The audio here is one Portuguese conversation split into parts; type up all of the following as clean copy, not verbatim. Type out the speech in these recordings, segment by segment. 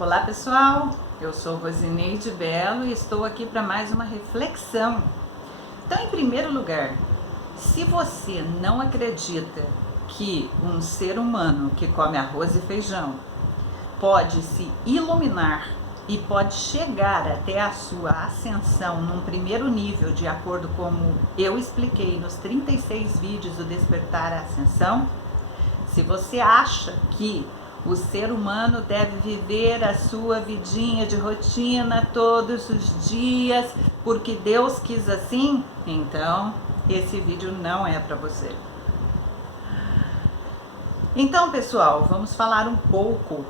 Olá pessoal, eu sou Rosineide Belo e estou aqui para mais uma reflexão. Então, em primeiro lugar, se você não acredita que um ser humano que come arroz e feijão pode se iluminar e pode chegar até a sua ascensão num primeiro nível, de acordo com como eu expliquei nos 36 vídeos do Despertar a Ascensão, se você acha que o ser humano deve viver a sua vidinha de rotina todos os dias porque Deus quis assim, então esse vídeo não é para você. Então, pessoal, vamos falar um pouco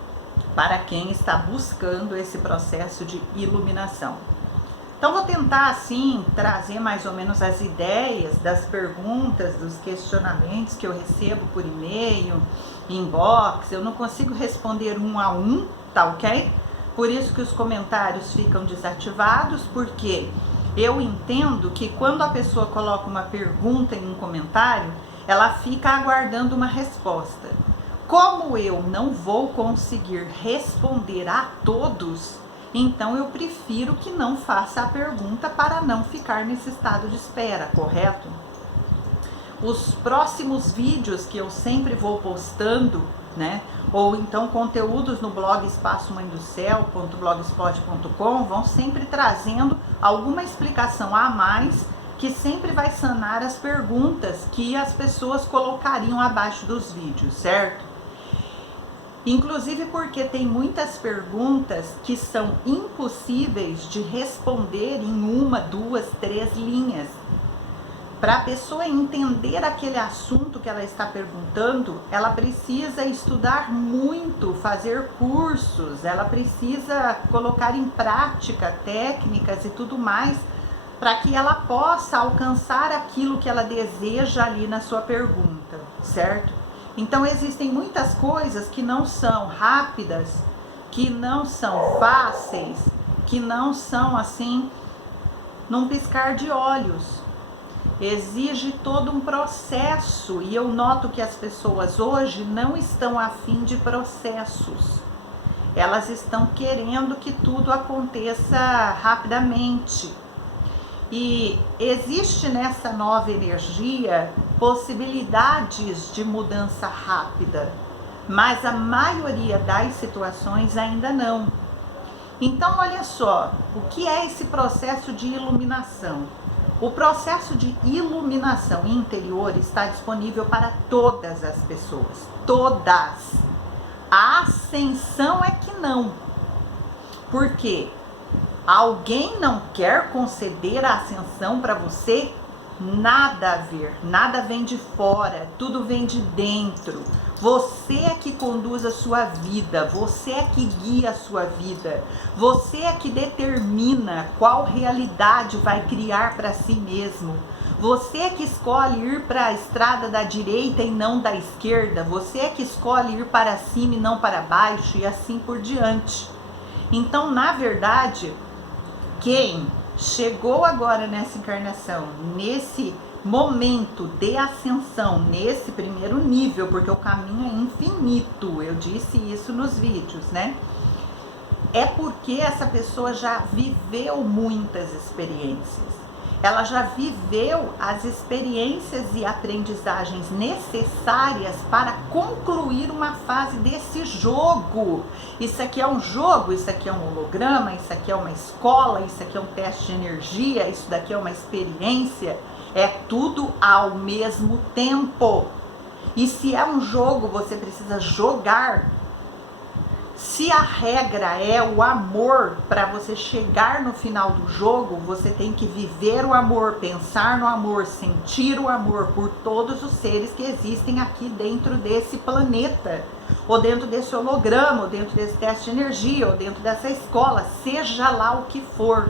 para quem está buscando esse processo de iluminação. Então, vou tentar, assim, trazer mais ou menos as ideias das perguntas, dos questionamentos que eu recebo por e-mail, inbox. Eu não consigo responder um a um, tá ok? Por isso que os comentários ficam desativados, porque eu entendo que quando a pessoa coloca uma pergunta em um comentário, ela fica aguardando uma resposta. Como eu não vou conseguir responder a todos, então eu prefiro que não faça a pergunta para não ficar nesse estado de espera, correto? Os próximos vídeos que eu sempre vou postando, né? Ou então conteúdos no blog espaçomãedocel.blogspot.com vão sempre trazendo alguma explicação a mais que sempre vai sanar as perguntas que as pessoas colocariam abaixo dos vídeos, certo? Inclusive porque tem muitas perguntas que são impossíveis de responder em uma, duas, três linhas. Para a pessoa entender aquele assunto que ela está perguntando, ela precisa estudar muito, fazer cursos, ela precisa colocar em prática técnicas e tudo mais, para que ela possa alcançar aquilo que ela deseja ali na sua pergunta, certo? Então existem muitas coisas que não são rápidas, que não são fáceis, que não são assim, num piscar de olhos. Exige todo um processo, e eu noto que as pessoas hoje não estão afim de processos. Elas estão querendo que tudo aconteça rapidamente. E existe nessa nova energia possibilidades de mudança rápida, mas a maioria das situações ainda não. Então, olha só, o que é esse processo de iluminação? O processo de iluminação interior está disponível para todas as pessoas, todas. A ascensão é que não. Por quê? Alguém não quer conceder a ascensão para você? Nada a ver, nada vem de fora, tudo vem de dentro. Você é que conduz a sua vida, você é que guia a sua vida, você é que determina qual realidade vai criar para si mesmo. Você é que escolhe ir para a estrada da direita e não da esquerda, você é que escolhe ir para cima e não para baixo e assim por diante. Então, na verdade, quem chegou agora nessa encarnação, nesse momento de ascensão, nesse primeiro nível, porque o caminho é infinito, eu disse isso nos vídeos, né? É porque essa pessoa já viveu muitas experiências. Ela já viveu as experiências e aprendizagens necessárias para concluir uma fase desse jogo. Isso aqui é um jogo, isso aqui é um holograma, isso aqui é uma escola, isso aqui é um teste de energia, isso daqui é uma experiência. É tudo ao mesmo tempo. E se é um jogo, você precisa jogar. Se a regra é o amor, para você chegar no final do jogo, você tem que viver o amor, pensar no amor, sentir o amor por todos os seres que existem aqui dentro desse planeta, ou dentro desse holograma, ou dentro desse teste de energia, ou dentro dessa escola, seja lá o que for.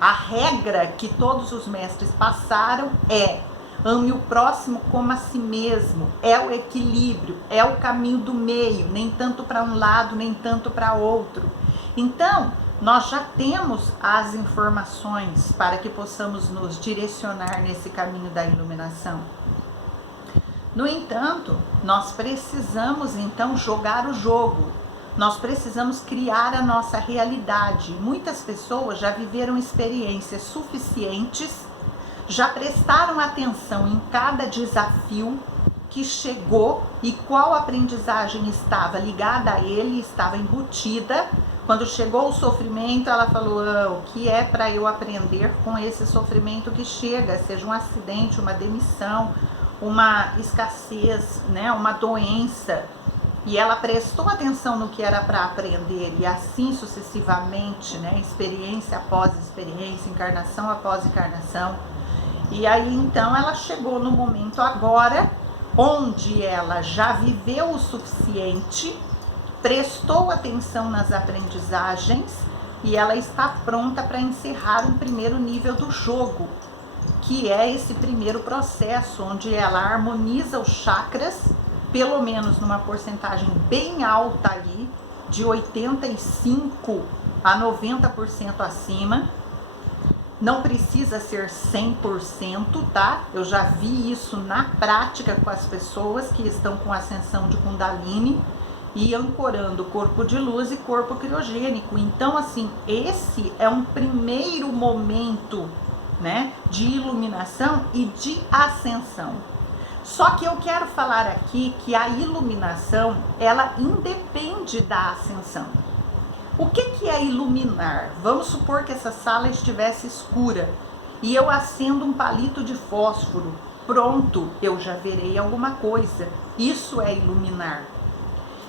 A regra que todos os mestres passaram é: ame o próximo como a si mesmo, é o equilíbrio, é o caminho do meio, nem tanto para um lado, nem tanto para outro. Então, nós já temos as informações para que possamos nos direcionar nesse caminho da iluminação. No entanto, nós precisamos então jogar o jogo. Nós precisamos criar a nossa realidade. Muitas pessoas já viveram experiências suficientes, já prestaram atenção em cada desafio que chegou e qual aprendizagem estava ligada a ele, estava embutida. Quando chegou o sofrimento, ela falou: o que é para eu aprender com esse sofrimento que chega, seja um acidente, uma demissão, uma escassez, né, uma doença. E ela prestou atenção no que era para aprender, e assim sucessivamente, né, experiência após experiência, encarnação após encarnação. E aí então ela chegou no momento agora, onde ela já viveu o suficiente, prestou atenção nas aprendizagens e ela está pronta para encerrar um primeiro nível do jogo, que é esse primeiro processo, onde ela harmoniza os chakras, pelo menos numa porcentagem bem alta aí, de 85% a 90% acima. Não precisa ser 100%, tá? Eu já vi isso na prática com as pessoas que estão com ascensão de Kundalini e ancorando corpo de luz e corpo criogênico. Então, assim, esse é um primeiro momento, né, de iluminação e de ascensão. Só que eu quero falar aqui que a iluminação, ela independe da ascensão. O que é iluminar? Vamos supor que essa sala estivesse escura e eu acendo um palito de fósforo. Pronto, eu já verei alguma coisa. Isso é iluminar.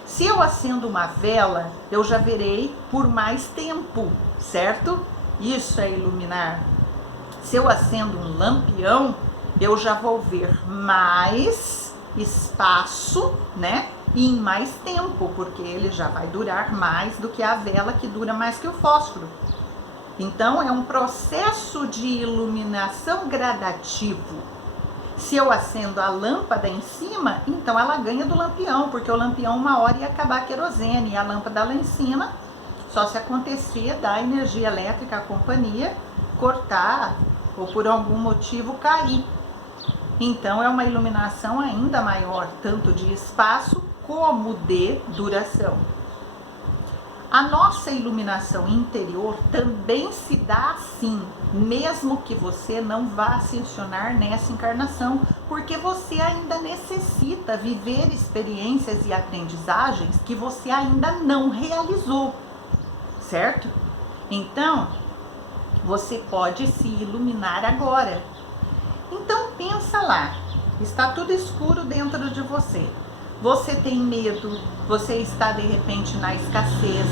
Se eu acendo uma vela, eu já verei por mais tempo, certo? Isso é iluminar. Se eu acendo um lampião, eu já vou ver mais espaço, né? E em mais tempo, porque ele já vai durar mais do que a vela, que dura mais que o fósforo. Então, é um processo de iluminação gradativo. Se eu acendo a lâmpada em cima, então ela ganha do lampião, porque o lampião uma hora ia acabar a querosene, e a lâmpada lá em cima, só se acontecia da energia elétrica, a companhia, cortar ou por algum motivo cair. Então, é uma iluminação ainda maior, tanto de espaço como de duração. A nossa iluminação interior também se dá assim, mesmo que você não vá ascensionar nessa encarnação, porque você ainda necessita viver experiências e aprendizagens que você ainda não realizou, certo? Então, você pode se iluminar agora. Então pensa lá, está tudo escuro dentro de você. Você tem medo, você está de repente na escassez,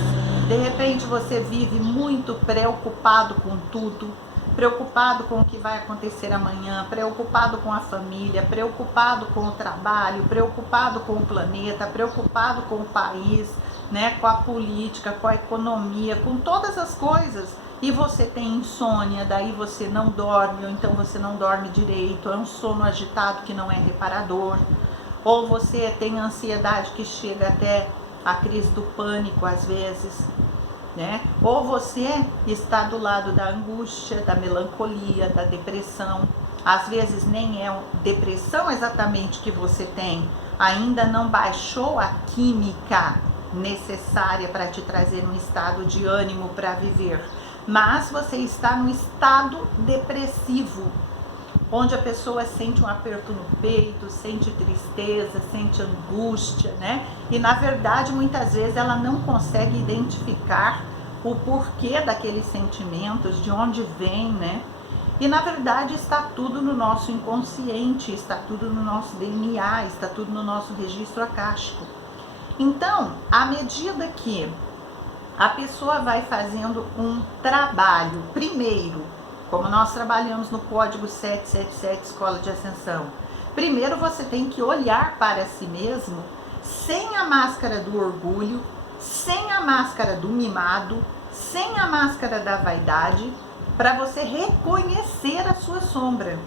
de repente você vive muito preocupado com tudo, preocupado com o que vai acontecer amanhã, preocupado com a família, preocupado com o trabalho, preocupado com o planeta, preocupado com o país, né, com a política, com a economia, com todas as coisas. E você tem insônia, daí você não dorme, ou então você não dorme direito, é um sono agitado que não é reparador. Ou você tem ansiedade que chega até a crise do pânico às vezes, né? Ou você está do lado da angústia, da melancolia, da depressão. Às vezes nem é depressão exatamente que você tem, ainda não baixou a química necessária para te trazer um estado de ânimo para viver. Mas você está no estado depressivo, onde a pessoa sente um aperto no peito, sente tristeza, sente angústia, né? E na verdade, muitas vezes ela não consegue identificar o porquê daqueles sentimentos, de onde vem, né? E na verdade está tudo no nosso inconsciente, está tudo no nosso DNA, está tudo no nosso registro acástico. Então, à medida que a pessoa vai fazendo um trabalho, primeiro, como nós trabalhamos no código 777 Escola de Ascensão, primeiro você tem que olhar para si mesmo sem a máscara do orgulho, sem a máscara do mimado, sem a máscara da vaidade, para você reconhecer a sua sombra.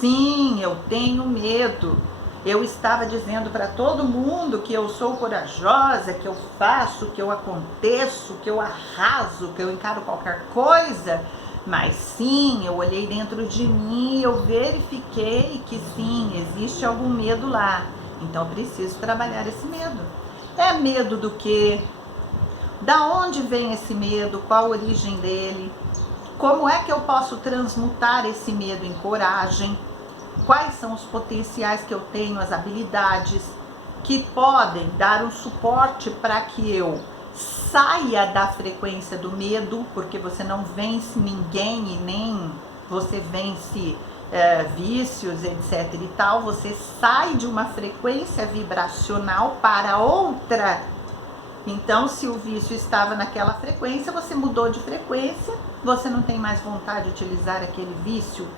Sim, eu tenho medo. Eu estava dizendo para todo mundo que eu sou corajosa, que eu faço, que eu aconteço, que eu arraso, que eu encaro qualquer coisa. Mas sim, eu olhei dentro de mim e eu verifiquei que sim, existe algum medo lá. Então eu preciso trabalhar esse medo. É medo do quê? Da onde vem esse medo? Qual a origem dele? Como é que eu posso transmutar esse medo em coragem? Quais são os potenciais que eu tenho, as habilidades que podem dar um suporte para que eu saia da frequência do medo, porque você não vence ninguém e nem você vence vícios, etc e tal. Você sai de uma frequência vibracional para outra. Então, se o vício estava naquela frequência, você mudou de frequência, você não tem mais vontade de utilizar aquele vício.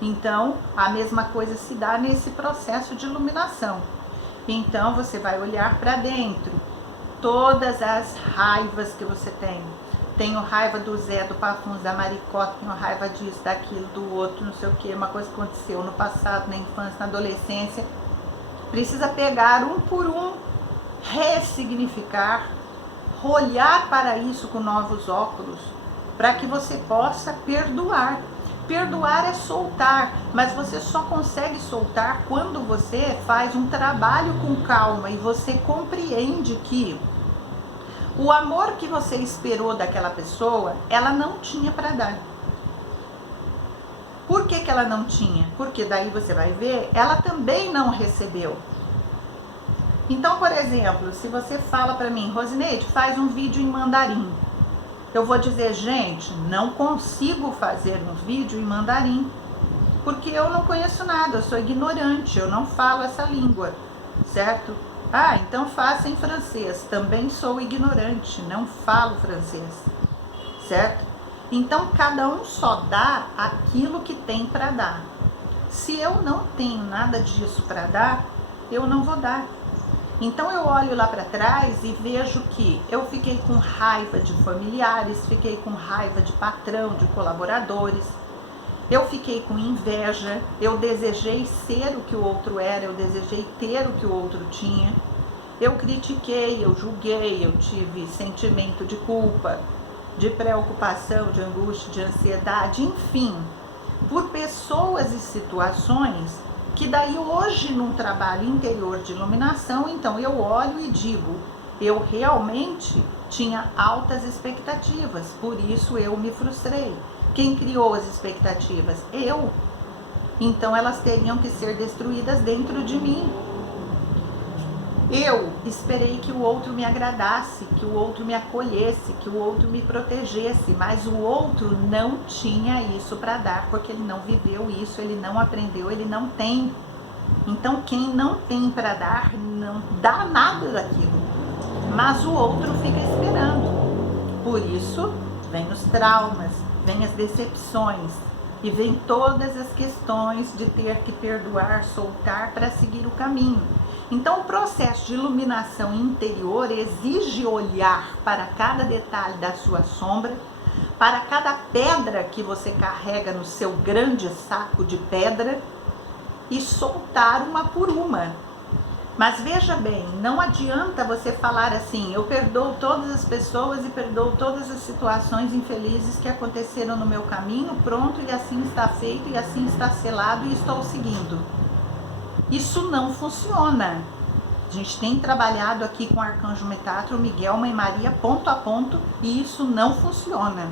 Então, a mesma coisa se dá nesse processo de iluminação. Então, você vai olhar para dentro, todas as raivas que você tem. Tenho raiva do Zé, do Pafuns, da Maricota, tenho raiva disso, daquilo, do outro, não sei o que, uma coisa que aconteceu no passado, na infância, na adolescência. Precisa pegar um por um, ressignificar, olhar para isso com novos óculos, para que você possa perdoar. Perdoar é soltar, mas você só consegue soltar quando você faz um trabalho com calma e você compreende que o amor que você esperou daquela pessoa, ela não tinha para dar. Por que ela não tinha? Porque daí você vai ver, ela também não recebeu. Então, por exemplo, se você fala para mim, Rosineide, faz um vídeo em mandarim. Eu vou dizer, gente, não consigo fazer um vídeo em mandarim, porque eu não conheço nada, eu sou ignorante, eu não falo essa língua, certo? Ah, então faça em francês, também sou ignorante, não falo francês, certo? Então, cada um só dá aquilo que tem para dar. Se eu não tenho nada disso para dar, eu não vou dar. Então eu olho lá para trás e vejo que eu fiquei com raiva de familiares, fiquei com raiva de patrão, de colaboradores, eu fiquei com inveja, eu desejei ser o que o outro era, eu desejei ter o que o outro tinha, eu critiquei, eu julguei, eu tive sentimento de culpa, de preocupação, de angústia, de ansiedade, enfim, por pessoas e situações que daí hoje num trabalho interior de iluminação, então eu olho e digo, eu realmente tinha altas expectativas, por isso eu me frustrei. Quem criou as expectativas? Eu. Então elas teriam que ser destruídas dentro de mim. Eu esperei que o outro me agradasse, que o outro me acolhesse, que o outro me protegesse, mas o outro não tinha isso para dar, porque ele não viveu isso, ele não aprendeu, ele não tem. Então quem não tem para dar, não dá nada daquilo, mas o outro fica esperando. Por isso, vem os traumas, vem as decepções e vem todas as questões de ter que perdoar, soltar para seguir o caminho. Então o processo de iluminação interior exige olhar para cada detalhe da sua sombra, para cada pedra que você carrega no seu grande saco de pedra e soltar uma por uma. Mas veja bem, não adianta você falar assim, eu perdoo todas as pessoas e perdoo todas as situações infelizes que aconteceram no meu caminho, pronto, e assim está feito, e assim está selado e estou seguindo. Isso não funciona. A gente tem trabalhado aqui com o Arcanjo Metatron, Miguel, Mãe Maria, ponto a ponto, e isso não funciona.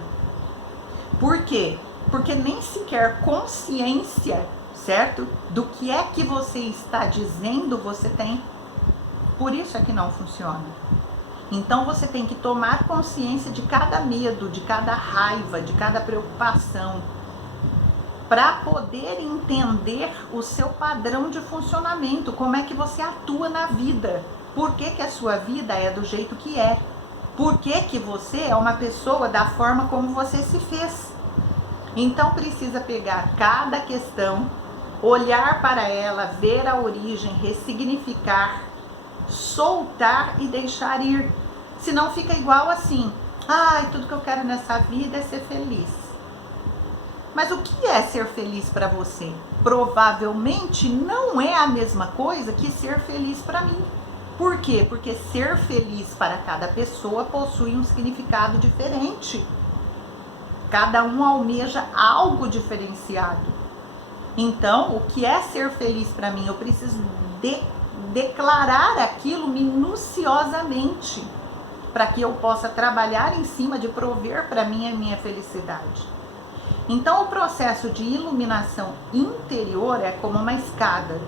Por quê? Porque nem sequer consciência, certo? Do que é que você está dizendo você tem. Por isso é que não funciona. Então você tem que tomar consciência de cada medo, de cada raiva, de cada preocupação, para poder entender o seu padrão de funcionamento, como é que você atua na vida, por que que a sua vida é do jeito que é, por que que você é uma pessoa da forma como você se fez. Então precisa pegar cada questão, olhar para ela, ver a origem, ressignificar, soltar e deixar ir. Senão fica igual assim, ai, tudo que eu quero nessa vida é ser feliz. Mas o que é ser feliz para você? Provavelmente não é a mesma coisa que ser feliz para mim. Por quê? Porque ser feliz para cada pessoa possui um significado diferente. Cada um almeja algo diferenciado. Então, o que é ser feliz para mim? Eu preciso declarar aquilo minuciosamente. para que eu possa trabalhar em cima de prover para mim a minha felicidade. Então, o processo de iluminação interior é como uma escada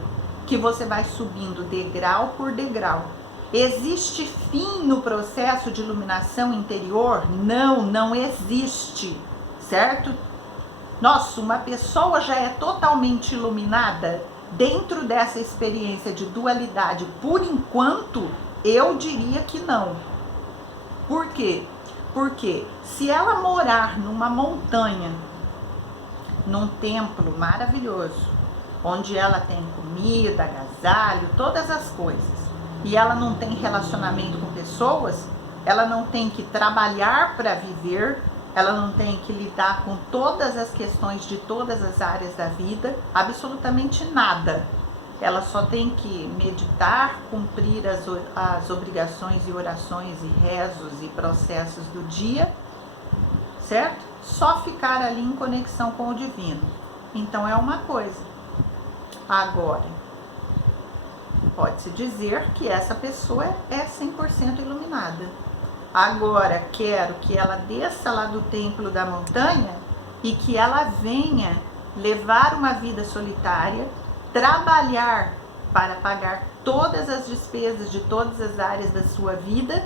que você vai subindo degrau por degrau. Existe fim no processo de iluminação interior? Não, não existe, certo? Nossa, uma pessoa já é totalmente iluminada dentro dessa experiência de dualidade? Por enquanto, eu diria que não. Por quê? Porque se ela morar numa montanha, num templo maravilhoso, onde ela tem comida, agasalho, todas as coisas, e ela não tem relacionamento com pessoas, ela não tem que trabalhar para viver, ela não tem que lidar com todas as questões de todas as áreas da vida, absolutamente nada. Ela só tem que meditar, cumprir as obrigações e orações e rezos e processos do dia, certo? Só ficar ali em conexão com o divino. Então é uma coisa. Agora, pode-se dizer que essa pessoa é 100% iluminada. Agora, quero que ela desça lá do templo da montanha e que ela venha levar uma vida solitária, trabalhar para pagar todas as despesas de todas as áreas da sua vida,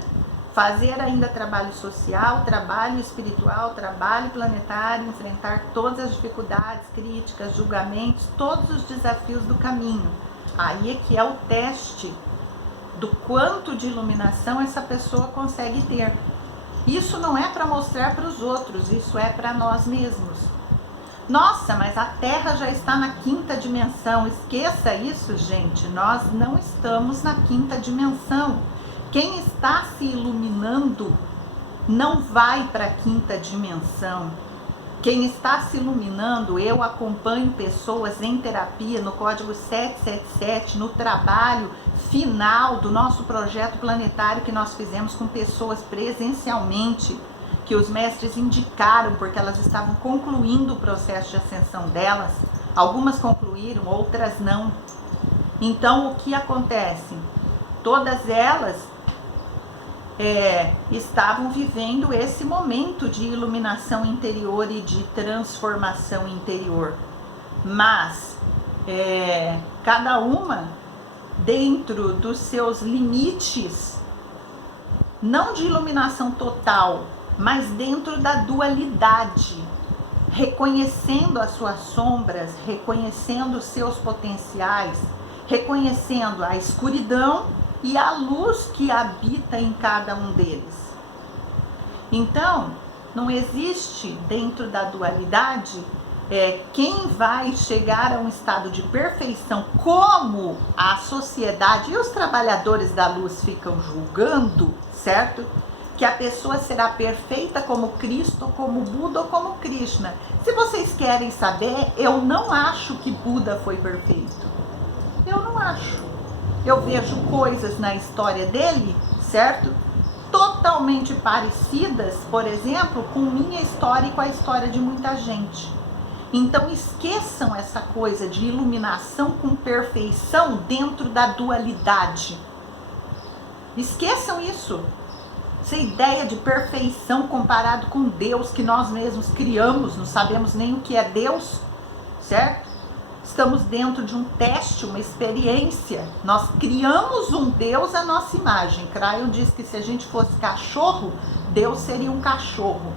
fazer ainda trabalho social, trabalho espiritual, trabalho planetário, enfrentar todas as dificuldades, críticas, julgamentos, todos os desafios do caminho. Aí é que é o teste do quanto de iluminação essa pessoa consegue ter. Isso não é para mostrar para os outros, isso é para nós mesmos. Nossa, mas a Terra já está na 5ª dimensão. Esqueça isso, gente. Nós não estamos na 5ª dimensão. Quem está se iluminando não vai para a 5ª dimensão. Quem está se iluminando, eu acompanho pessoas em terapia, no código 777, no trabalho final do nosso projeto planetário que nós fizemos com pessoas presencialmente, que os mestres indicaram porque elas estavam concluindo o processo de ascensão delas. Algumas concluíram, outras não. Então, o que acontece? Todas elas estavam vivendo esse momento de iluminação interior e de transformação interior. Mas, cada uma dentro dos seus limites, não de iluminação total, mas dentro da dualidade, reconhecendo as suas sombras, reconhecendo os seus potenciais, reconhecendo a escuridão e a luz que habita em cada um deles. Então, não existe dentro da dualidade quem vai chegar a um estado de perfeição, como a sociedade e os trabalhadores da luz ficam julgando, certo? Que a pessoa será perfeita como Cristo, como Buda ou como Krishna. Se vocês querem saber, eu não acho que Buda foi perfeito. Eu não acho. Eu vejo coisas na história dele, certo? Totalmente parecidas, por exemplo, com minha história e com a história de muita gente. Então esqueçam essa coisa de iluminação com perfeição dentro da dualidade. Esqueçam isso. Essa ideia de perfeição comparado com Deus que nós mesmos criamos, não sabemos nem o que é Deus, certo? Estamos dentro de um teste, uma experiência. Nós criamos um Deus à nossa imagem. Crayon diz que se a gente fosse cachorro, Deus seria um cachorro.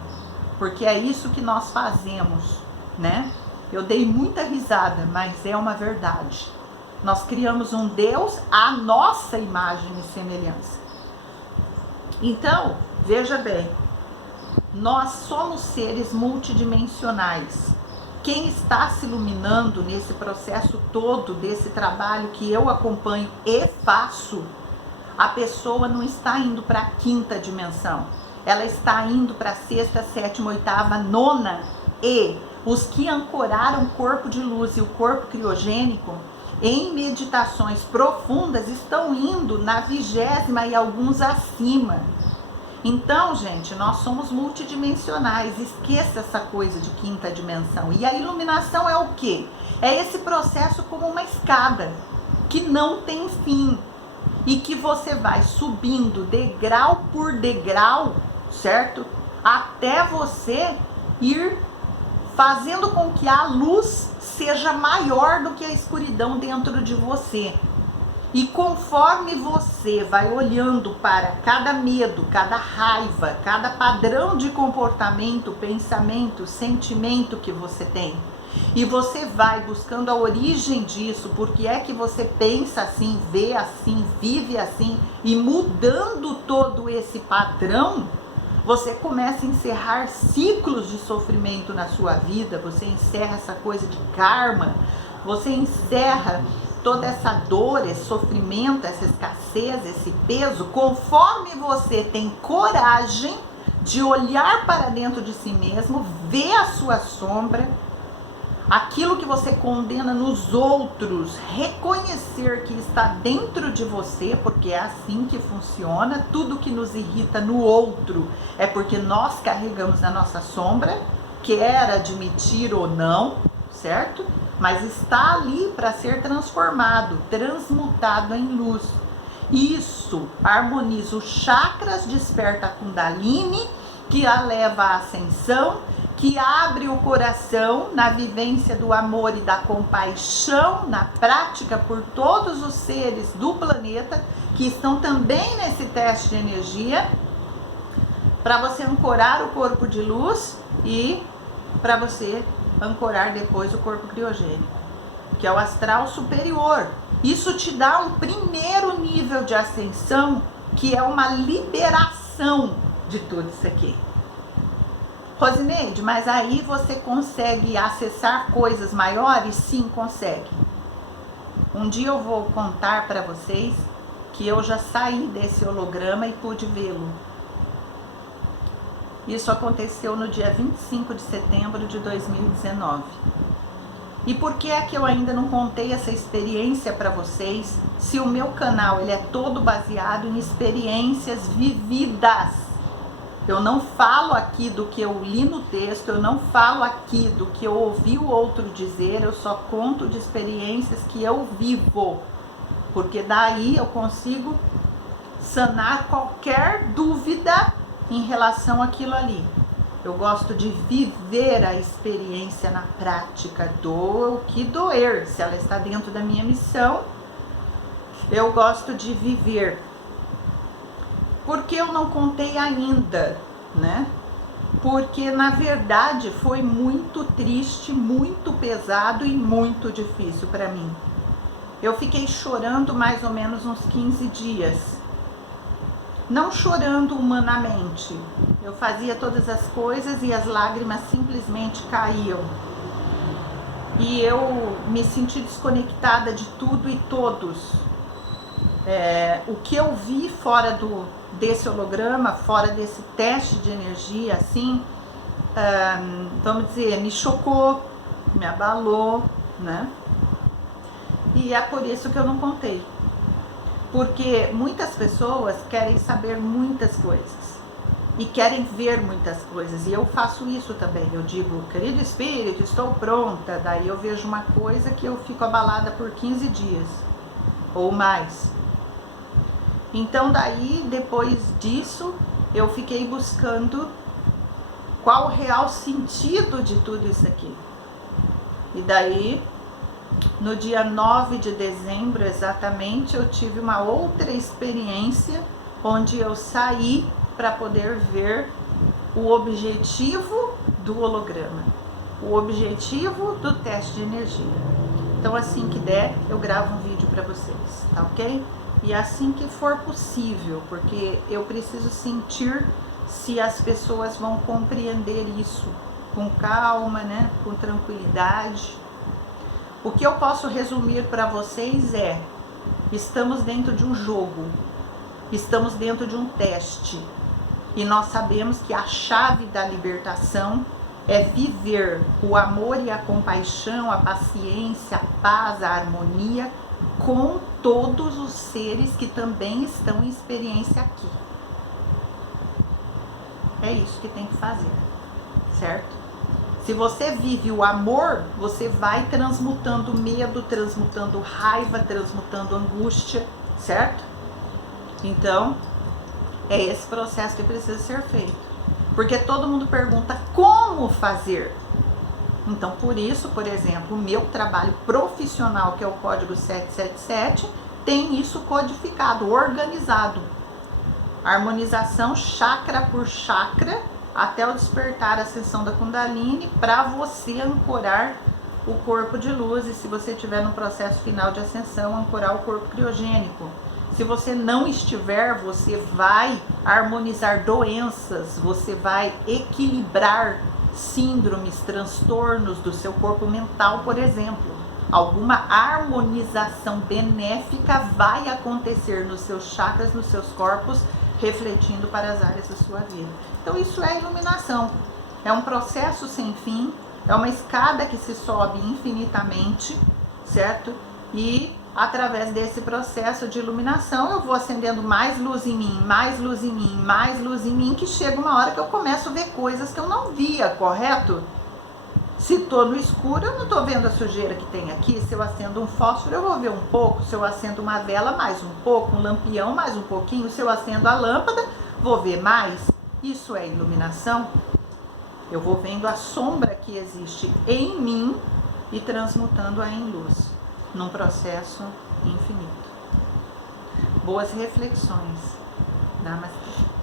Porque é isso que nós fazemos, né? Eu dei muita risada, mas é uma verdade. Nós criamos um Deus à nossa imagem e semelhança. Então, veja bem, nós somos seres multidimensionais. Quem está se iluminando nesse processo todo, desse trabalho que eu acompanho e faço, a pessoa não está indo para a 5ª dimensão. Ela está indo para a 6ª, 7ª, 8ª, 9ª. E os que ancoraram o corpo de luz e o corpo criogênico em meditações profundas estão indo na 20ª e alguns acima. Então, gente, nós somos multidimensionais. Esqueça essa coisa de 5ª dimensão. E a iluminação é o quê? É esse processo como uma escada que não tem fim. e que você vai subindo degrau por degrau, certo? Até você ir fazendo com que a luz seja maior do que a escuridão dentro de você. E conforme você vai olhando para cada medo, cada raiva, cada padrão de comportamento, pensamento, sentimento que você tem, e você vai buscando a origem disso, porque é que você pensa assim, vê assim, vive assim, e mudando todo esse padrão, você começa a encerrar ciclos de sofrimento na sua vida, você encerra essa coisa de karma, você encerra toda essa dor, esse sofrimento, essa escassez, esse peso, conforme você tem coragem de olhar para dentro de si mesmo, ver a sua sombra, aquilo que você condena nos outros, reconhecer que está dentro de você, porque é assim que funciona. Tudo que nos irrita no outro é porque nós carregamos na nossa sombra, quer admitir ou não, certo? Mas está ali para ser transformado, transmutado em luz. Isso harmoniza os chakras, desperta a Kundalini, que a leva à ascensão, que abre o coração na vivência do amor e da compaixão, na prática por todos os seres do planeta que estão também nesse teste de energia, para você ancorar o corpo de luz e para você ancorar depois o corpo criogênico, que é o astral superior. Isso te dá um primeiro nível de ascensão, que é uma liberação de tudo isso aqui. Rosineide, mas aí você consegue acessar coisas maiores? Sim, consegue. Um dia eu vou contar para vocês que eu já saí desse holograma e pude vê-lo. Isso aconteceu no dia 25 de setembro de 2019. E por que é que eu ainda não contei essa experiência para vocês, se o meu canal ele é todo baseado em experiências vividas? Eu não falo aqui do que eu li no texto, eu não falo aqui do que eu ouvi o outro dizer, eu só conto de experiências que eu vivo, porque daí eu consigo sanar qualquer dúvida em relação àquilo ali. Eu gosto de viver a experiência na prática, doa o que doer. Se ela está dentro da minha missão, eu gosto de viver. Por que eu não contei ainda, né? Porque na verdade foi muito triste, muito pesado e muito difícil para mim. Eu fiquei chorando mais ou menos uns 15 dias. Não chorando humanamente, eu fazia todas as coisas e as lágrimas simplesmente caíam. E eu me senti desconectada de tudo e todos. O que eu vi fora desse holograma, fora desse teste de energia, assim, vamos dizer, me chocou, me abalou, né? E é por isso que eu não contei. Porque muitas pessoas querem saber muitas coisas e querem ver muitas coisas, e eu faço isso também. Eu digo, querido espírito, estou pronta. Daí eu vejo uma coisa que eu fico abalada por 15 dias ou mais. Então daí, depois disso, eu fiquei buscando qual o real sentido de tudo isso aqui. E daí, no dia 9 de dezembro, exatamente, eu tive uma outra experiência onde eu saí para poder ver o objetivo do holograma, o objetivo do teste de energia. Então, assim que der, eu gravo um vídeo para vocês, tá ok? E assim que for possível, porque eu preciso sentir se as pessoas vão compreender isso com calma, né? Com tranquilidade. O que eu posso resumir para vocês é: estamos dentro de um jogo, estamos dentro de um teste, e nós sabemos que a chave da libertação é viver o amor e a compaixão, a paciência, a paz, a harmonia com todos os seres que também estão em experiência aqui. É isso que tem que fazer, certo? Se você vive o amor, você vai transmutando medo, transmutando raiva, transmutando angústia, certo? Então, é esse processo que precisa ser feito. Porque todo mundo pergunta como fazer. Então, por isso, por exemplo, o meu trabalho profissional, que é o Código 777, tem isso codificado, organizado. Harmonização chakra por chakra, até o despertar, a ascensão da Kundalini, para você ancorar o corpo de luz, e se você estiver no processo final de ascensão, ancorar o corpo criogênico. Se você não estiver, você vai harmonizar doenças, você vai equilibrar síndromes, transtornos do seu corpo mental, por exemplo. Alguma harmonização benéfica vai acontecer nos seus chakras, nos seus corpos, refletindo para as áreas da sua vida. Então isso é iluminação. É um processo sem fim, é uma escada que se sobe infinitamente, certo? E através desse processo de iluminação, eu vou acendendo mais luz em mim, mais luz em mim, mais luz em mim, que chega uma hora que eu começo a ver coisas que eu não via, correto? Se estou no escuro, eu não estou vendo a sujeira que tem aqui. Se eu acendo um fósforo, eu vou ver um pouco. Se eu acendo uma vela, mais um pouco. Um lampião, mais um pouquinho. Se eu acendo a lâmpada, vou ver mais. Isso é iluminação. Eu vou vendo a sombra que existe em mim e transmutando-a em luz, num processo infinito. Boas reflexões. Namastê.